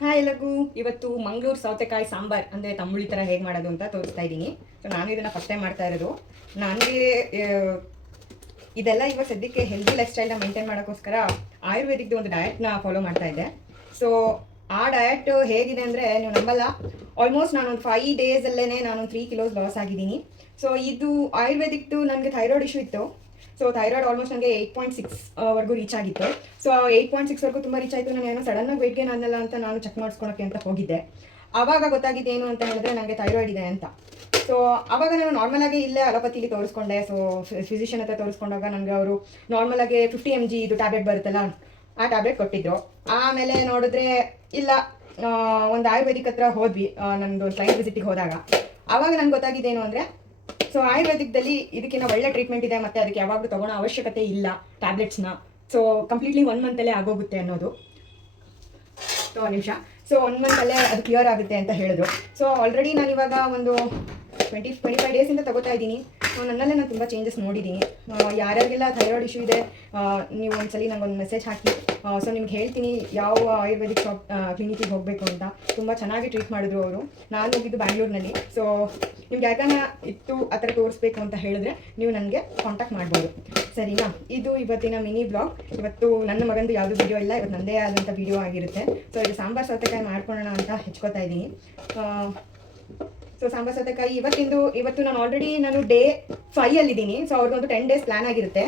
Hi ಎಲ್ಲರಿಗೂ. ಇವತ್ತು ಮಂಗಳೂರು ಸೌತೆಕಾಯಿ ಸಾಂಬಾರ್ ಅಂದರೆ ತಂಬುಳಿ ಥರ ಹೇಗೆ ಮಾಡೋದು ಅಂತ ತೋರಿಸ್ತಾ ಇದ್ದೀನಿ. ಸೊ ನಾನು ಇದನ್ನು ಫಸ್ಟ್ ಟೈಮ್ ಮಾಡ್ತಾ ಇರೋದು. ನನಗೆ ಇದೆಲ್ಲ ಇವಾಗ ಸದ್ಯಕ್ಕೆ ಹೆಲ್ದಿ ಲೈಫ್ ಸ್ಟೈಲ್ನ ಮೇಂಟೈನ್ ಮಾಡೋಕ್ಕೋಸ್ಕರ ಆಯುರ್ವೇದಿಕ್ದು ಒಂದು ಡಯಟ್ನ ಫಾಲೋ ಮಾಡ್ತಾ ಇದ್ದೆ. ಸೊ ಆ ಡಯಟ್ ಹೇಗಿದೆ ಅಂದರೆ ನೀವು ನಂಬಲ್ಲ, ಆಲ್ಮೋಸ್ಟ್ ನಾನೊಂದು 5 ಡೇಸಲ್ಲೇ ನಾನು 3 ಕಿಲೋಸ್ ಲಾಸ್ ಆಗಿದ್ದೀನಿ. ಸೊ ಇದು ಆಯುರ್ವೇದಿಕ್ದು ನನಗೆ ಥೈರಾಯ್ಡ್ ಇಶ್ಯೂ ಇತ್ತು. ಸೊ ಥೈರಾಯ್ಡ್ ಆಲ್ಮೋಸ್ಟ್ ನನಗೆ 8.6 ವರೆಗೂ ರೀಚ್ ಆಗಿತ್ತು. ಸೊ 8.6 ವರೆಗೂ ತುಂಬ ರೀಚ್ ಆಯಿತು. ನಾನು ಏನೋ ಸಡನ್ನಾಗಿ ವೆಯ್ಟ್ ಗೇನ್ ಅನ್ನಲ್ಲ ಅಂತ ನಾನು ಚೆಕ್ ಮಾಡಿಸ್ಕೊಳಕ್ಕೆ ಅಂತ ಹೋಗಿದ್ದೆ. ಆವಾಗ ಗೊತ್ತಾಗಿದ್ದು ಏನು ಅಂತ ಹೇಳಿದ್ರೆ ನನಗೆ ಥೈರಾಯ್ಡ್ ಇದೆ ಅಂತ. ಸೊ ಆವಾಗ ನಾನು ನಾರ್ಮಲಾಗಿ ಇಲ್ಲೇ ಅಲೋಪತಿಲಿ ತೋರಿಸ್ಕೊಂಡೆ. ಸೊ ಫಿಸಿಷಿಯನ್ ಹತ್ರ ತೋರಿಸ್ಕೊಂಡಾಗ ನನಗೆ ಅವರು ನಾರ್ಮಲಾಗಿ 50 mg ಇದು ಟ್ಯಾಬ್ಲೆಟ್ ಬರುತ್ತಲ್ಲ, ಆ ಟ್ಯಾಬ್ಲೆಟ್ ಕೊಟ್ಟಿದ್ರು. ಆಮೇಲೆ ನೋಡಿದ್ರೆ ಇಲ್ಲ, ಒಂದು ಆಯುರ್ವೇದಿಕ್ ಹತ್ರ ಹೋದ್ವಿ, ನನ್ನದು ಕ್ಲೈಂಟ್ ವಿಸಿಟಿಗೆ ಹೋದಾಗ. ಆವಾಗ ನನಗೆ ಗೊತ್ತಾಗಿದ್ದೇನು ಅಂದರೆ, ಸೊ ಆಯುರ್ವೇದಿಕ್ದಲ್ಲಿ ಇದಕ್ಕಿಂತ ಒಳ್ಳೆ ಟ್ರೀಟ್ಮೆಂಟ್ ಇದೆ, ಮತ್ತು ಅದಕ್ಕೆ ಯಾವಾಗಲೂ ತೊಗೊಳ್ಳೋ ಅವಶ್ಯಕತೆ ಇಲ್ಲ ಟ್ಯಾಬ್ಲೆಟ್ಸ್ನ. ಸೊ ಕಂಪ್ಲೀಟ್ಲಿ 1 ಮಂತಲ್ಲೇ ಆಗೋಗುತ್ತೆ ಅನ್ನೋದು. ಸೊ ಒಂದು ನಿಮಿಷ. ಸೊ 1 ಮಂತಲ್ಲೇ ಅದು ಕ್ಲಿಯರ್ ಆಗುತ್ತೆ ಅಂತ ಹೇಳಿದ್ರು. ಸೊ ಆಲ್ರೆಡಿ ನಾನಿವಾಗ ಒಂದು 25 ಡೇಸಿಂದ ತಗೋತಾ ಇದ್ದೀನಿ. ನನ್ನಲ್ಲೇ ನಾನು ತುಂಬ ಚೇಂಜಸ್ ನೋಡಿದ್ದೀನಿ. ಯಾರ್ಯಾರಿಗೆಲ್ಲ ಥೈರಾಯ್ಡ್ ಇಶ್ಯೂ ಇದೆ, ನೀವು ಒಂದ್ಸಲಿ ನಂಗೊಂದು ಮೆಸೇಜ್ ಹಾಕಿ. ಸೊ ನಿಮ್ಗೆ ಹೇಳ್ತೀನಿ ಯಾವ ಆಯುರ್ವೇದಿಕ್ ಕ್ಲಿನಿಕಿಗೆ ಹೋಗಬೇಕು ಅಂತ. ತುಂಬ ಚೆನ್ನಾಗಿ ಟ್ರೀಟ್ ಮಾಡಿದ್ರು ಅವರು. ನಾನು ಹೋಗಿದ್ದು ಬ್ಯಾಂಗ್ಳೂರಿನಲ್ಲಿ. ಸೊ ನಿಮ್ಗೆ ಯಾಕಂದ್ರೆ ಇತ್ತು ಆ ಥರ ತೋರಿಸ್ಬೇಕು ಅಂತ ಹೇಳಿದ್ರೆ ನೀವು ನನಗೆ ಕಾಂಟ್ಯಾಕ್ಟ್ ಮಾಡ್ಬೋದು, ಸರಿನಾ? ಇದು ಇವತ್ತಿನ ಮಿನಿ ಬ್ಲಾಗ್. ಇವತ್ತು ನನ್ನ ಮಗಂದು ಯಾವುದೂ ವಿಡಿಯೋ ಇಲ್ಲ, ಇವತ್ತು ನನ್ನದೇ ಆದಂಥ ವಿಡಿಯೋ ಆಗಿರುತ್ತೆ. ಸೊ ಇದು ಸಾಂಬಾರು ಸೌತೆಕಾಯಿ ಮಾಡ್ಕೊಳ್ಳೋಣ ಅಂತ ಹೆಚ್ಕೋತಾ ಇದ್ದೀನಿ. ಸೊ ಸಾಂಬಾರು ಸೌತೆಕಾಯಿ ಇವತ್ತು ನಾನು ಆಲ್ರೆಡಿ ಡೇ 5 ಅಲ್ಲಿದ್ದೀನಿ. ಸೊ ಅವ್ರಿಗೊಂದು 10 ಡೇಸ್ ಪ್ಲಾನ್ ಆಗಿರುತ್ತೆ.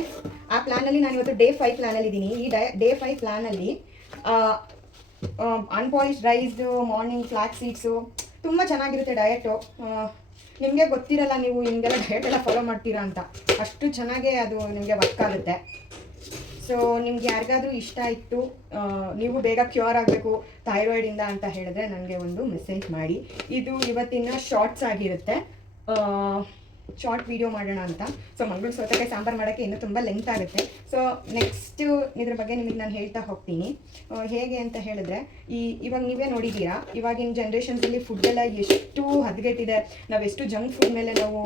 ಆ ಪ್ಲಾನಲ್ಲಿ ನಾನು ಇವತ್ತು ಡೇ 5 ಪ್ಲಾನಲ್ಲಿದ್ದೀನಿ. ಈ ಡೇ 5 ಪ್ಲಾನಲ್ಲಿ ಅನ್ಪಾಲಿಶ್ಡ್ ರೈಸ್ದು, ಮಾರ್ನಿಂಗ್ ಫ್ಲಾಕ್ ಸೀಡ್ಸು, ತುಂಬ ಚೆನ್ನಾಗಿರುತ್ತೆ ಡಯಟು. ನಿಮಗೆ ಗೊತ್ತಿರಲ್ಲ ನೀವು ಹಿಂಗೆಲ್ಲ ಡಯಟ್ ಎಲ್ಲ ಫಾಲೋ ಮಾಡ್ತೀರಾ ಅಂತ, ಅಷ್ಟು ಚೆನ್ನಾಗೇ ಅದು ನಿಮಗೆ ವರ್ಕ್ ಆಗುತ್ತೆ. ಸೊ ನಿಮ್ಗೆ ಯಾರಿಗಾದ್ರೂ ಇಷ್ಟ ಇತ್ತು, ನೀವು ಬೇಗ ಕ್ಯೂರ್ ಆಗಬೇಕು ಥೈರಾಯ್ಡಿಂದ ಅಂತ ಹೇಳಿದ್ರೆ ನನಗೆ ಒಂದು ಮೆಸೇಜ್ ಮಾಡಿ. ಇದು ಇವತ್ತಿನ ಶಾರ್ಟ್ಸ್ ಆಗಿರುತ್ತೆ, ಶಾರ್ಟ್ ವಿಡಿಯೋ ಮಾಡೋಣ ಅಂತ. ಸೊ ಮಂಗಳೂರು ಸೌತೆಕಾಯಿ ಸಾಂಬಾರು ಮಾಡೋಕ್ಕೆ ಇನ್ನೂ ತುಂಬ ಲೆಂತ್ ಆಗುತ್ತೆ. ಸೊ ನೆಕ್ಸ್ಟು ಇದ್ರ ಬಗ್ಗೆ ನಿಮಗೆ ನಾನು ಹೇಳ್ತಾ ಹೋಗ್ತೀನಿ. ಹೇಗೆ ಅಂತ ಹೇಳಿದ್ರೆ, ಇವಾಗ ನೀವೇ ನೋಡಿದ್ದೀರಾ, ಇವಾಗಿನ ಜನ್ರೇಷನ್ಸಲ್ಲಿ ಫುಡ್ಡೆಲ್ಲ ಎಷ್ಟು ಹದಗೆಟ್ಟಿದೆ. ನಾವೆಷ್ಟು ಜಂಕ್ ಫುಡ್ ಮೇಲೆ ನಾವು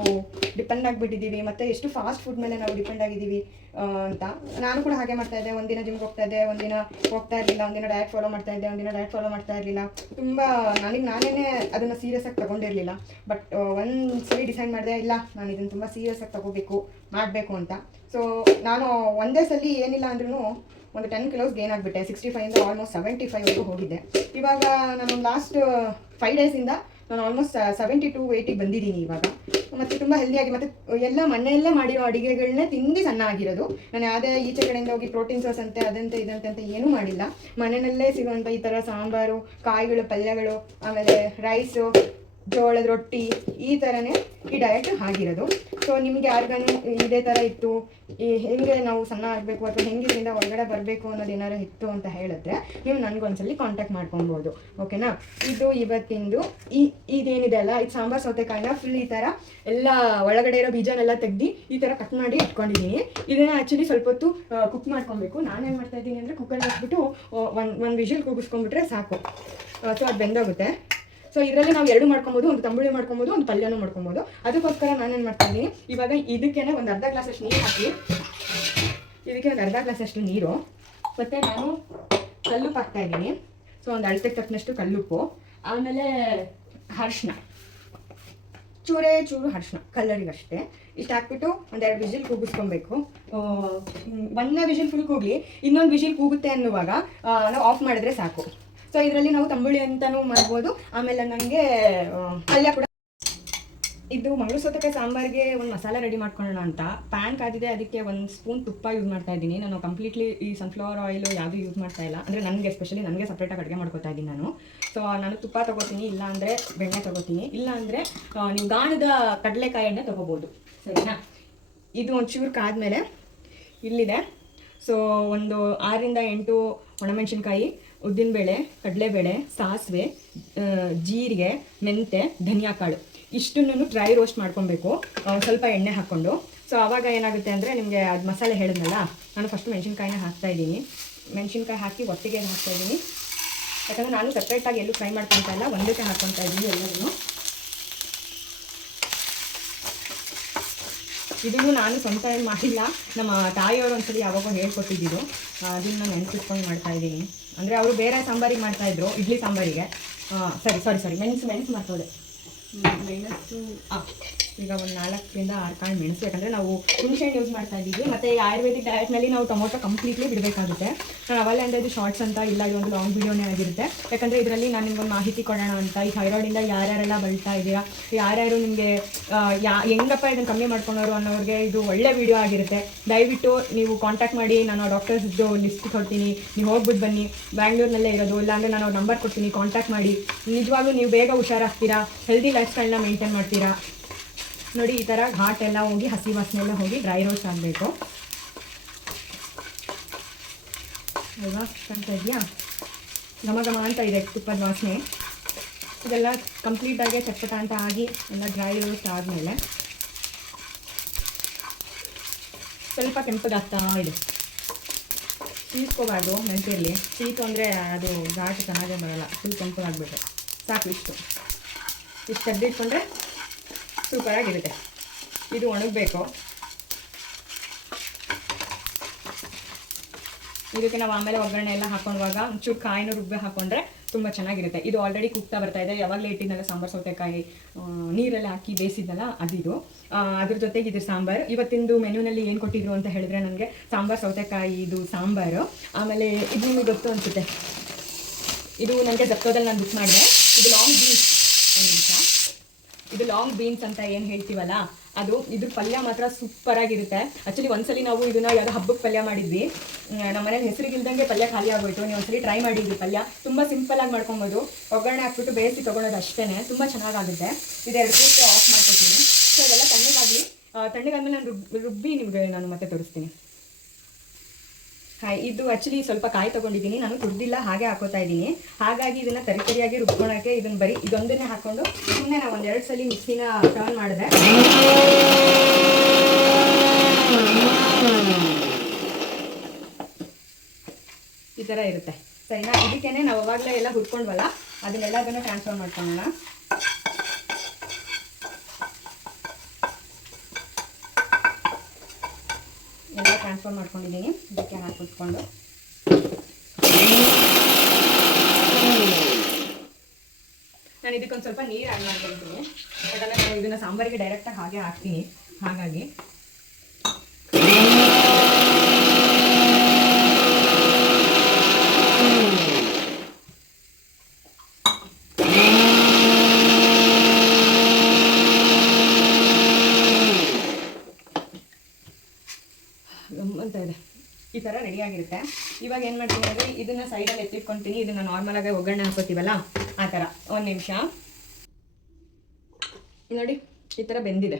ಡಿಪೆಂಡ್ ಆಗಿಬಿಟ್ಟಿದ್ದೀವಿ, ಮತ್ತು ಎಷ್ಟು ಫಾಸ್ಟ್ ಫುಡ್ ಮೇಲೆ ನಾವು ಡಿಪೆಂಡ್ ಆಗಿದ್ದೀವಿ ಅಂತ. ನಾನು ಕೂಡ ಹಾಗೆ ಮಾಡ್ತಾ ಇದ್ದೆ. ಒಂದಿನ ಜಿಮ್ಗೆ ಹೋಗ್ತಾ ಇದ್ದೆ, ಒಂದಿನ ಹೋಗ್ತಾ ಇರಲಿಲ್ಲ, ಒಂದಿನ ಡಯಟ್ ಫಾಲೋ ಮಾಡ್ತಾ ಇದ್ದೆ, ಒಂದಿನ ಡಯಟ್ ಫಾಲೋ ಮಾಡ್ತಾ ಇರಲಿಲ್ಲ. ತುಂಬ ನಾನೇ ಅದನ್ನು ಸೀರಿಯಸ್ ಆಗಿ ತೊಗೊಂಡಿರಲಿಲ್ಲ. ಬಟ್ ಒಂದು ಸರಿ ಡಿಸೈಡ್ ಮಾಡಿದೆ, ಇಲ್ಲ ನಾನು ಇದನ್ನು ತುಂಬ ಸೀರಿಯಸ್ ಆಗಿ ತೊಗೋಬೇಕು, ಮಾಡಬೇಕು ಅಂತ. ಸೊ ನಾನು ಒಂದೇ ಸಲ ಏನಿಲ್ಲ ಅಂದ್ರೂ ಒಂದು 10 ಕಿಲೋಸ್ ಗೇನ್ ಆಗಿಬಿಟ್ಟೆ. 65ಇಂದ ಆಲ್ಮೋಸ್ಟ್ 75ವರೆಗೂ ಹೋಗಿದ್ದೆ. ಇವಾಗ ನಾನು ಲಾಸ್ಟ್ 5 ಡೇಸಿಂದ ನಾನು ಆಲ್ಮೋಸ್ಟ್ 72 ವೇಟಿಗೆ ಬಂದಿದ್ದೀನಿ ಇವಾಗ. ಮತ್ತು ತುಂಬ ಹೆಲ್ದಿಯಾಗಿ, ಮತ್ತು ಎಲ್ಲ ಮನೆಯಲ್ಲೇ ಮಾಡಿರೋ ಅಡುಗೆಗಳನ್ನೇ ತಿಂದು ಸಣ್ಣ ಆಗಿರೋದು. ನಾನು ಯಾವುದೇ ಈಚೆ ಕಡೆಯಿಂದ ಹೋಗಿ ಪ್ರೋಟೀನ್ ಸೋರ್ಸ್ ಅಂತೆ ಅದಂತೆ ಇದಂತೆ ಅಂತ ಏನೂ ಮಾಡಿಲ್ಲ. ಮನೆಯಲ್ಲೇ ಸಿಗುವಂಥ ಈ ಥರ ಸಾಂಬಾರು, ಕಾಯಿಗಳು, ಪಲ್ಯಗಳು, ಆಮೇಲೆ ರೈಸು, ಜೋಳದ ರೊಟ್ಟಿ, ಈ ಥರನೇ ಈ ಡಯಟ್ ಆಗಿರೋದು. ಸೊ ನಿಮಗೆ ಯಾರಿಗಾನು ಇದೇ ಥರ ಇತ್ತು, ಹೆಂಗೆ ನಾವು ಸಣ್ಣ ಆಗಬೇಕು ಅಥವಾ ಹೆಂಗೆ ಇದರಿಂದ ಹೊರಗಡೆ ಬರಬೇಕು ಅನ್ನೋದು ಏನಾರು ಇತ್ತು ಅಂತ ಹೇಳಿದ್ರೆ ನೀವು ನನಗೊಂದ್ಸಲಿ ಕಾಂಟ್ಯಾಕ್ಟ್ ಮಾಡ್ಕೊಬೋದು, ಓಕೆನಾ? ಇದು ಇವತ್ತಿಂದು ಇದೇನಿದೆ ಅಲ್ಲ, ಇದು ಸಾಂಬಾರು ಸೌತೆಕಾಯಿನ ಫುಲ್ ಈ ಥರ ಎಲ್ಲ ಒಳಗಡೆ ಇರೋ ಬೀಜನೆಲ್ಲ ತೆಗ್ದು ಈ ಥರ ಕಟ್ ಮಾಡಿ ಇಟ್ಕೊಂಡಿದ್ದೀನಿ. ಇದನ್ನು ಆ್ಯಕ್ಚುಲಿ ಸ್ವಲ್ಪ ಹೊತ್ತು ಕುಕ್ ಮಾಡ್ಕೊಬೇಕು. ನಾನೇನು ಮಾಡ್ತಾ ಇದ್ದೀನಿ ಅಂದರೆ, ಕುಕ್ಕಲ್ಲಿ ಹಾಕ್ಬಿಟ್ಟು ಒಂದು ವಿಷಲ್ ಕೂಗಿಸ್ಕೊಂಡ್ಬಿಟ್ರೆ ಸಾಕು. ಸೊ ಅದು ಬೆಂದೋಗುತ್ತೆ. ಸೊ ಇದರಲ್ಲಿ ನಾವು 2 ಮಾಡ್ಕೊಬೋದು, ಒಂದು ತಂಬುಳಿ ಮಾಡ್ಕೊಬೋದು, ಒಂದು ಪಲ್ಯನೂ ಮಾಡ್ಕೊಬೋದು. ಅದಕ್ಕೋಸ್ಕರ ನಾನೇನು ಮಾಡ್ತಾ ಇದ್ದೀನಿ, ಇವಾಗ ಇದಕ್ಕೇನೆ ಒಂದು ಅರ್ಧ ಗ್ಲಾಸಷ್ಟು ನೀರು ಹಾಕಿ, ಇದಕ್ಕೆ ಒಂದು ಅರ್ಧ ಗ್ಲಾಸಷ್ಟು ನೀರು, ಮತ್ತು ನಾನು ಕಲ್ಲುಪ್ಪು ಹಾಕ್ತಾ ಇದ್ದೀನಿ. ಸೊ ಒಂದು ಅಳತೆಗೆ ತಕ್ಕನಷ್ಟು ಕಲ್ಲುಪ್ಪು, ಆಮೇಲೆ ಅರಿಶಿನ, ಚೂರು ಅರಿಶಿನ ಕಲ್ಲರಿಗಷ್ಟೇ. ಇಷ್ಟು ಹಾಕ್ಬಿಟ್ಟು ಒಂದೆರಡು ವಿಜಿಲ್ ಕೂಗಿಸ್ಕೊಬೇಕು. ಒಂದೇ ವಿಜಿಲ್ ಫುಲ್ ಕೂಗಲಿ, ಇನ್ನೊಂದು ವಿಜಿಲ್ ಕೂಗುತ್ತೆ ಅನ್ನುವಾಗ ನಾವು ಆಫ್ ಮಾಡಿದ್ರೆ ಸಾಕು. ಸೊ ಇದರಲ್ಲಿ ನಾವು ತಂಬುಳಿ ಅಂತಲೂ ಮಾಡ್ಬೋದು, ಆಮೇಲೆ ನನಗೆ ಪಲ್ಯ ಕೂಡ. ಇದು ಮಂಗಳೂರು ಸೌತೆಕಾಯಿ ಸಾಂಬಾರಿಗೆ ಒಂದು ಮಸಾಲೆ ರೆಡಿ ಮಾಡ್ಕೊಳ್ಳೋಣ ಅಂತ ಪ್ಯಾನ್ ಕಾದಿದೆ. ಅದಕ್ಕೆ 1 ಸ್ಪೂನ್ ತುಪ್ಪ ಯೂಸ್ ಮಾಡ್ತಾ ಇದ್ದೀನಿ. ನಾನು ಕಂಪ್ಲೀಟ್ಲಿ ಈ ಸನ್ಫ್ಲವರ್ ಆಯಿಲು ಯಾವುದೂ ಯೂಸ್ ಮಾಡ್ತಾ ಇಲ್ಲ. ಅಂದರೆ ನನಗೆ ಎಸ್ಪೆಷಲಿ ನನಗೆ ಸಪ್ರೇಟಾಗಿ ಅಡುಗೆ ಮಾಡ್ಕೊತಾ ಇದ್ದೀನಿ ನಾನು. ಸೊ ನಾನು ತುಪ್ಪ ತೊಗೋತೀನಿ, ಇಲ್ಲಾಂದರೆ ಬೆಣ್ಣೆ ತೊಗೋತೀನಿ, ಇಲ್ಲಾಂದರೆ ನೀವು ಗಾಣದ ಕಡಲೆಕಾಯಿ ಎಣ್ಣೆ ತೊಗೋಬೋದು, ಸರಿನಾ? ಇದು ಒಂಚೂರು ಕಾದ್ಮೇಲೆ ಇಲ್ಲಿದೆ. ಸೊ ಒಂದು 6ರಿಂದ 8 ಒಣಮೆಣಸಿನ್ಕಾಯಿ, ಉದ್ದಿನಬೇಳೆ, ಕಡಲೆಬೇಳೆ, ಸಾಸಿವೆ, ಜೀರಿಗೆ, ಮೆಂತೆ, ಧನಿಯಾ ಕಾಳು, ಇಷ್ಟನ್ನು ಡ್ರೈ ರೋಸ್ಟ್ ಮಾಡ್ಕೊಬೇಕು ಸ್ವಲ್ಪ ಎಣ್ಣೆ ಹಾಕ್ಕೊಂಡು. ಸೊ ಆವಾಗ ಏನಾಗುತ್ತೆ ಅಂದರೆ, ನಿಮಗೆ ಅದು ಮಸಾಲೆ ಹೇಳಿದ್ನಲ್ಲ, ನಾನು ಫಸ್ಟ್ ಮೆಣಸಿನ್ಕಾಯಿನ ಹಾಕ್ತಾಯಿದ್ದೀನಿ. ಮೆಣಸಿನ್ಕಾಯಿ ಹಾಕಿ ಒಟ್ಟಿಗೆ ಹಾಕ್ತಾಯಿದ್ದೀನಿ, ಯಾಕಂದರೆ ನಾನು ಸಪ್ರೇಟಾಗಿ ಎಲ್ಲೂ ಫ್ರೈ ಮಾಡ್ಕೊತಾ ಇಲ್ಲ, ಒಂದಕ್ಕೆ ಹಾಕ್ಕೊತಾ ಇದ್ದೀನಿ ಎಲ್ಲರೂ. ಇದನ್ನು ನಾನು ಸ್ವಂತ ಮಾಡಿಲ್ಲ, ನಮ್ಮ ತಾಯಿಯವರು ಒಂದ್ಸಲಿ ಯಾವಾಗೋ ಹೇಳ್ಕೊಟ್ಟಿದ್ದು, ಅದನ್ನು ನೆನಪಿಟ್ಕೊಂಡು ಮಾಡ್ತಾಯಿದ್ದೀನಿ. ಅಂದರೆ ಅವರು ಬೇರೆ ಸಾಂಬಾರಿಗೆ ಮಾಡ್ತಾಯಿದ್ರು, ಇಡ್ಲಿ ಸಾಂಬಾರಿಗೆ. ಸರಿ ಮೆಣಸು ಮಾಡ್ತೋದೆ. ಮೆಣಸು ಈಗ ಒಂದು 4ರಿಂದ 6 ಕಾಳು ಮೆಣಸು, ಯಾಕಂದರೆ ನಾವು ಹುಣಸೆಹಣ್ಣು ಯೂಸ್ ಮಾಡ್ತಾ ಇದ್ದೀವಿ. ಮತ್ತು ಆಯುರ್ವೇದಿಕ್ ಡಯಟ್ನಲ್ಲಿ ನಾವು ಟೊಮೊಟೊ ಕಂಪ್ಲೀಟ್ಲಿ ಬಿಡಬೇಕಾಗುತ್ತೆ. ನಾನು ಅವಲ್ಲೇ ಅಂದರೆ ಇದು ಶಾರ್ಟ್ಸ್ ಅಂತ ಇಲ್ಲ, ಇದೊಂದು ಲಾಂಗ್ ವೀಡಿಯೋನೇ ಆಗಿರುತ್ತೆ. ಯಾಕಂದರೆ ಇದರಲ್ಲಿ ನಾನು ನಿಮ್ಗೊಂದು ಮಾಹಿತಿ ಕೊಡೋಣ ಅಂತ. ಈ ಥೈರಾಯ್ಡಿಂದ ಯಾರ್ಯಾರೆಲ್ಲ ಬಳಲ್ತಾ ಇದ್ದೀರಾ, ಯಾರ್ಯಾರು ನಿಮಗೆ ಹೆಂಗಪ್ಪ ಇದನ್ನು ಕಮ್ಮಿ ಮಾಡ್ಕೊಂಡವರು ಅನ್ನೋರಿಗೆ ಇದು ಒಳ್ಳೆ ವೀಡಿಯೋ ಆಗಿರುತ್ತೆ. ದಯವಿಟ್ಟು ನೀವು ಕಾಂಟ್ಯಾಕ್ಟ್ ಮಾಡಿ, ನಾನು ಡಾಕ್ಟರ್ಸ್ದು ಲಿಸ್ಟ್ ಕೊಡ್ತೀನಿ, ನೀವು ಹೋಗ್ಬಿಟ್ಟು ಬನ್ನಿ. ಬ್ಯಾಂಗ್ಳೂರ್ನಲ್ಲೇ ಇರೋದು, ಇಲ್ಲಾಂದರೆ ನಾನು ಅವ್ರ ನಂಬರ್ ಕೊಡ್ತೀನಿ, ಕಾಂಟ್ಯಾಕ್ಟ್ ಮಾಡಿ. ನಿಜವಾಗ್ಲೂ ನೀವು ಬೇಗ ಹುಷಾರಾಗ್ತೀರಾ, ಹೆಲ್ದಿ ಲೈಫ್ ಸ್ಟೈಲ್ನ ಮೇಂಟೈನ್ ಮಾಡ್ತೀರಾ. ನೋಡಿ, ಈ ಥರ ಘಾಟ್ ಎಲ್ಲ ಹೋಗಿ, ಹಸಿ ವಾಸನೆ ಎಲ್ಲ ಹೋಗಿ ಡ್ರೈ ರೋಸ್ಟ್ ಆಗಬೇಕು ಅಲ್ವಾ? ಕಾಣ್ತಾ ಇದೆಯಾ? ಘಮ ಅಂತ ಇದೆ ತುಪ್ಪದ ವಾಸನೆ. ಇದೆಲ್ಲ ಕಂಪ್ಲೀಟಾಗಿ ಚಟ್ಪಟ ಅಂತ ಆಗಿ ಎಲ್ಲ ಡ್ರೈ ರೋಸ್ಟ್ ಆದಮೇಲೆ ಸ್ವಲ್ಪ ಕೆಂಪಗಾಗ್ತಾ ಇದೆ. ಸೀಸ್ಕೋಬಾರ್ದು ಮೆಂತಿಯಲ್ಲಿ, ಸೀತು ಅಂದರೆ ಅದು ಘಾಟ್ ಚೆನ್ನಾಗೇ ಬರೋಲ್ಲ. ಫುಲ್ ಕೆಂಪಗಾಗಬೇಕು, ಸಾಕು. ಇಷ್ಟು ತೆಗೆದಿಟ್ಕೊಂಡ್ರೆ ಸೂಪರಾಗಿರುತ್ತೆ. ಇದು ಒಣಗಬೇಕು. ಇದಕ್ಕೆ ನಾವು ಆಮೇಲೆ ಒಗ್ಗರಣೆ ಎಲ್ಲ ಹಾಕೊಂಡಾಗ ಒಂಚೂರು ಕಾಯಿನೂ ರುಬ್ಬೆ ಹಾಕೊಂಡ್ರೆ ತುಂಬ ಚೆನ್ನಾಗಿರುತ್ತೆ. ಇದು ಆಲ್ರೆಡಿ ಕುಗ್ತಾ ಬರ್ತಾ ಇದೆ. ಯಾವಾಗಲೇ ಇಟ್ಟಿದ್ದಲ್ಲ ಸಾಂಬಾರು, ಸೌತೆಕಾಯಿ ನೀರಲ್ಲಿ ಹಾಕಿ ಬೇಯಿಸಿದ್ದಲ್ಲ ಅದಿದು. ಅದ್ರ ಜೊತೆಗೆ ಇದ್ರ ಸಾಂಬಾರು. ಇವತ್ತಿಂದು ಮೆನ್ಯೂನಲ್ಲಿ ಏನು ಕೊಟ್ಟಿದ್ರು ಅಂತ ಹೇಳಿದ್ರೆ, ನನಗೆ ಸಾಂಬಾರು ಸೌತೆಕಾಯಿ ಇದು ಸಾಂಬಾರು. ಆಮೇಲೆ ಇದು ನಿಮಗೆ ಗೊತ್ತು ಅನಿಸುತ್ತೆ, ಇದು ನನಗೆ ಜಪ್ತೋದಲ್ಲಿ ನಾನು ಬುಕ್ ಮಾಡಿದೆ. ಇದು ಲಾಂಗ್ ಬೀನ್ಸ್, ಒಂದು ನಿಮಿಷ, ಇದು ಲಾಂಗ್ ಬೀನ್ಸ್ ಅಂತ ಏನು ಹೇಳ್ತೀವಲ್ಲ ಅದು. ಇದ್ರ ಪಲ್ಯ ಮಾತ್ರ ಸೂಪರಾಗಿರುತ್ತೆ. ಆ್ಯಕ್ಚುಲಿ ಒಂದ್ಸಲಿ ನಾವು ಇದನ್ನು ಯಾವುದೋ ಹಬ್ಬಕ್ಕೆ ಪಲ್ಯ ಮಾಡಿದ್ವಿ. ನಮ್ಮ ಮನೇಲಿ ಹೆಸರಿಗಿಲ್ದಂಗೆ ಪಲ್ಯ ಖಾಲಿ ಆಗೋಯ್ತು. ನೀವು ಒಂದ್ಸಲಿ ಟ್ರೈ ಮಾಡಿದ್ವಿ. ಪಲ್ಯ ತುಂಬ ಸಿಂಪಲಾಗಿ ಮಾಡ್ಕೊಬೋದು. ಒಗ್ಗರಣೆ ಹಾಕ್ಬಿಟ್ಟು ಬೇಯಿಸಿ ತೊಗೊಳೋದು ಅಷ್ಟೇ, ತುಂಬ ಚೆನ್ನಾಗಾಗುತ್ತೆ. ಇದೆರಡು ಪೀಸ್ ಆಫ್ ಮಾಡ್ಕೊತೀನಿ. ಸೊ ಇದೆಲ್ಲ ತಣ್ಣಗಾದ್ಮೇಲೆ ನಾನು ರುಬ್ಬಿ ನಿಮಗೆ ನಾನು ಮತ್ತೆ ತೋರಿಸ್ತೀನಿ. ಇದು ಆ್ಯಕ್ಚುಲಿ ಸ್ವಲ್ಪ ಕಾಯಿ ತೊಗೊಂಡಿದ್ದೀನಿ, ನಾನು ತುರ್ದಿಲ್ಲ, ಹಾಗೆ ಹಾಕೋತಾ ಇದ್ದೀನಿ. ಹಾಗಾಗಿ ಇದನ್ನು ತರಿತರಿಯಾಗಿ ರುಬ್ಕೊಳಕ್ಕೆ ಇದನ್ನು ಬರೀ ಇದೊಂದನ್ನೇ ಹಾಕ್ಕೊಂಡು ಸುಮ್ಮನೆ ನಾವು 1-2 ಸಲ ಮಿಕ್ಸಿನ ಟರ್ನ್ ಮಾಡಿದೆ. ಈ ಥರ ಇರುತ್ತೆ, ಸರಿನಾ? ಇದಕ್ಕೇನೆ ನಾವು ಅವಾಗಲೇ ಎಲ್ಲ ಹುರ್ಕೊಂಡ್ವಲ್ಲ, ಅದನ್ನೆಲ್ಲದನ್ನು ಟ್ರಾನ್ಸ್ಫರ್ ಮಾಡ್ಕೊಳ್ಳೋಣ. ಎಲ್ಲ ಟ್ರಾನ್ಸ್ಫರ್ ಮಾಡ್ಕೊಂಡಿದ್ದೀನಿ. ಇದಕ್ಕೆ ಹಾಕಿಟ್ಕೊಂಡು ನಾನು ಇದಕ್ಕೊಂದು ಸ್ವಲ್ಪ ನೀರು ಆ್ಯಡ್ ಮಾಡ್ಕೊಳ್ತೀನಿ. ಯಾಕಂದರೆ ನಾನು ಇದನ್ನು ಸಾಂಬಾರಿಗೆ ಡೈರೆಕ್ಟಾಗಿ ಹಾಗೆ ಹಾಕ್ತೀನಿ. ಹಾಗಾಗಿ ಅಂತ ಇದೆ. ಈ ಥರ ರೆಡಿಯಾಗಿರುತ್ತೆ. ಇವಾಗ ಏನು ಮಾಡ್ತೀನಿ ಅಂದರೆ, ಇದನ್ನು ಸೈಡಲ್ಲಿ ಎತ್ತಿಟ್ಕೊತೀನಿ. ಇದನ್ನು ನಾರ್ಮಲಾಗಿ ಒಗ್ಗರಣೆ ಹಾಕೋತೀವಲ್ಲ ಆ ಥರ. ಒಂದು ನಿಮಿಷ ನೋಡಿ, ಈ ಥರ ಬೆಂದಿದೆ.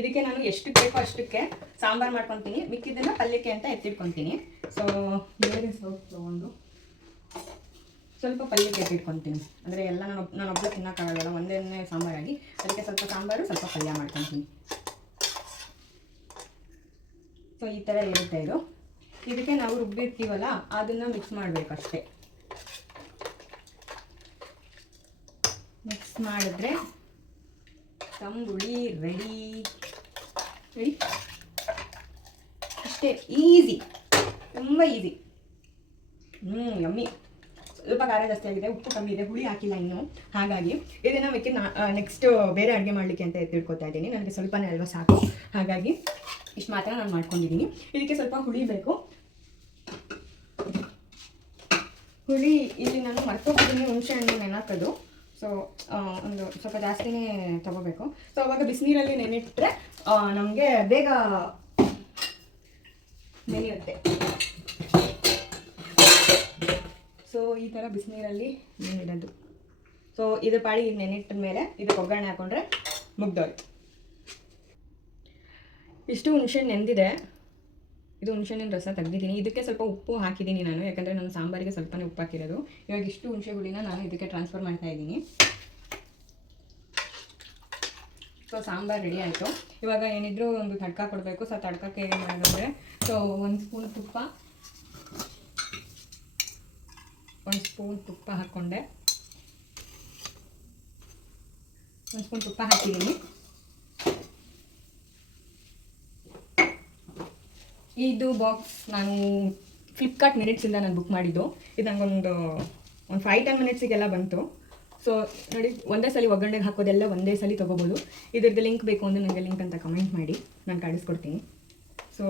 ಇದಕ್ಕೆ ನಾನು ಎಷ್ಟು ಬೇಕೋ ಅಷ್ಟಕ್ಕೆ ಸಾಂಬಾರು ಮಾಡ್ಕೊತೀನಿ, ಮಿಕ್ಕಿದ್ದನ್ನು ಪಲ್ಯಕ್ಕೆ ಅಂತ ಎತ್ತಿಟ್ಕೊತೀನಿ. ಸೊ ಬೇರೆ ಸ್ವಲ್ಪ ತೊಗೊಂಡು ಸ್ವಲ್ಪ ಪಲ್ಯಕ್ಕೆ ಎತ್ತಿಟ್ಕೊತೀನಿ. ಅಂದರೆ ಎಲ್ಲ ನಾನೊಬ್ಬಳು ತಿನ್ನೋಕ್ಕಾಗಲ್ಲ, ಒಂದೇ ಸಾಂಬಾರಾಗಿ. ಅದಕ್ಕೆ ಸ್ವಲ್ಪ ಸಾಂಬಾರು, ಸ್ವಲ್ಪ ಪಲ್ಯ ಮಾಡ್ಕೊತೀನಿ. ಸೊ ಈ ಥರ ಇರುತ್ತೆ ಇದು. ಇದಕ್ಕೆ ನಾವು ರುಬ್ಬಿರ್ತೀವಲ್ಲ ಅದನ್ನು ಮಿಕ್ಸ್ ಮಾಡಬೇಕಷ್ಟೇ. ಮಿಕ್ಸ್ ಮಾಡಿದ್ರೆ ತಂಬುಳಿ ರೆಡಿ. ಅಷ್ಟೇ, ಈಸಿ, ತುಂಬ ಈಸಿ. ಯಮ್ಮಿ. ಸ್ವಲ್ಪ ಖಾರ ಜಾಸ್ತಿ ಆಗಿದೆ, ಉಪ್ಪು ಕಮ್ಮಿ ಇದೆ, ಹುಳಿ ಹಾಕಿಲ್ಲ ಇನ್ನು. ಹಾಗಾಗಿ ಇದನ್ನು ನೆಕ್ಸ್ಟ್ ಬೇರೆ ಅಡುಗೆ ಮಾಡಲಿಕ್ಕೆ ಅಂತ ಎತ್ತಿಡ್ಕೊತಾ ಇದ್ದೀನಿ. ನನಗೆ ಸ್ವಲ್ಪನೇ ಅಲ್ವಾ ಸಾಕು, ಹಾಗಾಗಿ ಇಷ್ಟು ಮಾತ್ರ ನಾನು ಮಾಡ್ಕೊಂಡಿದ್ದೀನಿ. ಇದಕ್ಕೆ ಸ್ವಲ್ಪ ಹುಳಿ ಬೇಕು. ಹುಳಿ ಇಲ್ಲಿ ನಾನು ಮರ್ತೋಗ್ತೀನಿ, ಹುಣಸೆ ಹಣ್ಣು ನೆನಕೋದು. ಸೊ ಒಂದು ಸ್ವಲ್ಪ ಜಾಸ್ತಿನೇ ತೊಗೋಬೇಕು. ಸೊ ಅವಾಗ ಬಿಸಿನೀರಲ್ಲಿ ನೆನಿಟ್ರೆ ನಮಗೆ ಬೇಗ ನೆನೆಯುತ್ತೆ. ಸೊ ಈ ಥರ ಬಿಸಿನೀರಲ್ಲಿ ನೆನಿಡೋದು. ಸೊ ಇದು ಪಾಡಿ ನೆನಿಟ್ಟ ಮೇಲೆ ಇದಕ್ಕೆ ಒಗ್ಗರಣೆ ಹಾಕೊಂಡ್ರೆ ಮುಗ್ದೋಯ್ತು. ಇಷ್ಟು ಹುಣಸೆಹಣ್ಣು ನೆಂದಿದೆ. ಇದು ಹುಣಸೆಹಣ್ಣಿನ ರಸ ತೆಗೆದಿದ್ದೀನಿ. ಇದಕ್ಕೆ ಸ್ವಲ್ಪ ಉಪ್ಪು ಹಾಕಿದ್ದೀನಿ ನಾನು, ಯಾಕಂದರೆ ನಾನು ಸಾಂಬಾರಿಗೆ ಸ್ವಲ್ಪನೇ ಉಪ್ಪು ಹಾಕಿರೋದು. ಇವಾಗ ಇಷ್ಟು ಹುಣಸೆ ಹುಳಿನ ನಾನು ಇದಕ್ಕೆ ಟ್ರಾನ್ಸ್ಫರ್ ಮಾಡ್ತಾ ಇದ್ದೀನಿ. ಸೊ ಸಾಂಬಾರು ರೆಡಿ ಆಯಿತು. ಇವಾಗ ಏನಿದ್ರು ಒಂದು ತಡ್ಕ ಕೊಡಬೇಕು. ಸೊ ತಡ್ಕಕ್ಕೆ ಏನು ಮಾಡಿದ್ರೆ, ಸೊ 1 ಸ್ಪೂನ್ ತುಪ್ಪ ಹಾಕ್ಕೊಂಡೆ. 1 ಸ್ಪೂನ್ ತುಪ್ಪ ಹಾಕಿದ್ದೀನಿ. ಇದು ಬಾಕ್ಸ್ ನಾನು ಫ್ಲಿಪ್ಕಾರ್ಟ್ ಮಿನಿಟ್ಸಿಂದ ನಾನು ಬುಕ್ ಮಾಡಿದ್ದು. ಇದು ನನಗೊಂದು 5-10 ಮಿನಿಟ್ಸಿಗೆಲ್ಲ ಬಂತು. ಸೊ ನೋಡಿ, ಒಂದೇ ಸಲ ಒಗ್ಗರಣೆಗೆ ಹಾಕೋದೆಲ್ಲ ಒಂದೇ ಸಲ ತೊಗೋಬೋದು. ಇದ್ರದ್ದು ಲಿಂಕ್ ಬೇಕು ಅಂದರೆ ನನಗೆ ಲಿಂಕ್ ಅಂತ ಕಮೆಂಟ್ ಮಾಡಿ, ನಾನು ಕಳಿಸ್ಕೊಡ್ತೀನಿ. ಸೊ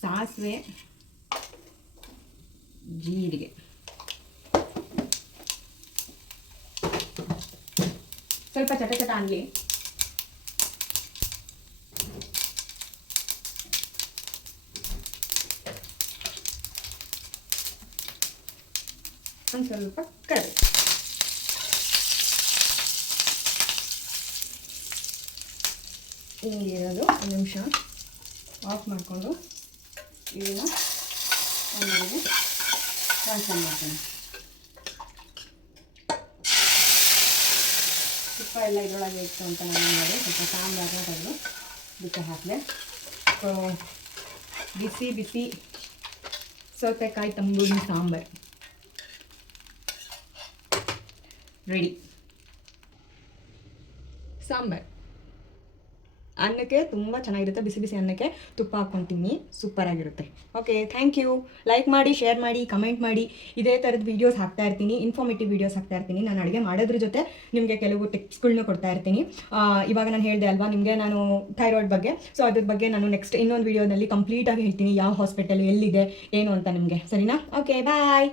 ಸಾಸಿವೆ, ಜೀರಿಗೆ, ಸ್ವಲ್ಪ ಚಟ ಚಟ ಅನ್ನಲಿ. ಒಂದು ಸ್ವಲ್ಪ ಕರಿಬೇವು. ಹಿಂಗಿರೋದು ಒಂದು ನಿಮಿಷ ಆಫ್ ಮಾಡಿಕೊಂಡು ಇದನ್ನು ಒಂದರಿಗೆ ಟ್ರಾನ್ಸ್ಫರ್ ಮಾಡ್ತೀನಿ. ತುಪ್ಪ ಎಲ್ಲ ಇದರೊಳಗೆ ಇತ್ತು ಅಂತ ನಾನು ನೋಡಿ ಸ್ವಲ್ಪ ಸಾಂಬಾರನ್ನ ತೆಗೆದು ಇದಕ್ಕೆ ಹಾಕಿದೆ. ಸೊ ಬಿಸಿ ಬಿಸಿ ಸೌತೆಕಾಯಿ ತಂಬೂರಿ ಸಾಂಬಾರು ರೆಡಿ. ಸಾಂಬಾರು ಅನ್ನಕ್ಕೆ ತುಂಬ ಚೆನ್ನಾಗಿರುತ್ತೆ. ಬಿಸಿ ಬಿಸಿ ಅನ್ನಕ್ಕೆ ತುಪ್ಪ ಹಾಕ್ಕೊತೀನಿ, ಸೂಪರಾಗಿರುತ್ತೆ. Okay, thank you. ಲೈಕ್ ಮಾಡಿ, ಶೇರ್ ಮಾಡಿ, ಕಮೆಂಟ್ ಮಾಡಿ. ಇದೇ ಥರದ ವೀಡಿಯೋಸ್ ಹಾಕ್ತಾ ಇರ್ತೀನಿ, ಇನ್ಫಾರ್ಮೇಟಿವ್ ವೀಡಿಯೋಸ್ ಹಾಕ್ತಾ ಇರ್ತೀನಿ. ನಾನು ಅಡುಗೆ ಮಾಡೋದ್ರ ಜೊತೆ ನಿಮಗೆ ಕೆಲವು ಟಿಪ್ಸ್ಗಳನ್ನ ಕೊಡ್ತಾ ಇರ್ತೀನಿ. ಇವಾಗ ನಾನು ಹೇಳಿದೆ ಅಲ್ವಾ ನಿಮಗೆ ನಾನು ಥೈರಾಯ್ಡ್ ಬಗ್ಗೆ. ಸೊ ಅದ್ರ ಬಗ್ಗೆ ನಾನು ನೆಕ್ಸ್ಟ್ ಇನ್ನೊಂದು ವೀಡಿಯೋದಲ್ಲಿ ಕಂಪ್ಲೀಟಾಗಿ ಹೇಳ್ತೀನಿ, ಯಾವ ಹಾಸ್ಪಿಟಲ್ ಎಲ್ಲಿದೆ ಏನು ಅಂತ ನಿಮಗೆ. ಸರಿನಾ? ಓಕೆ, ಬಾಯ್.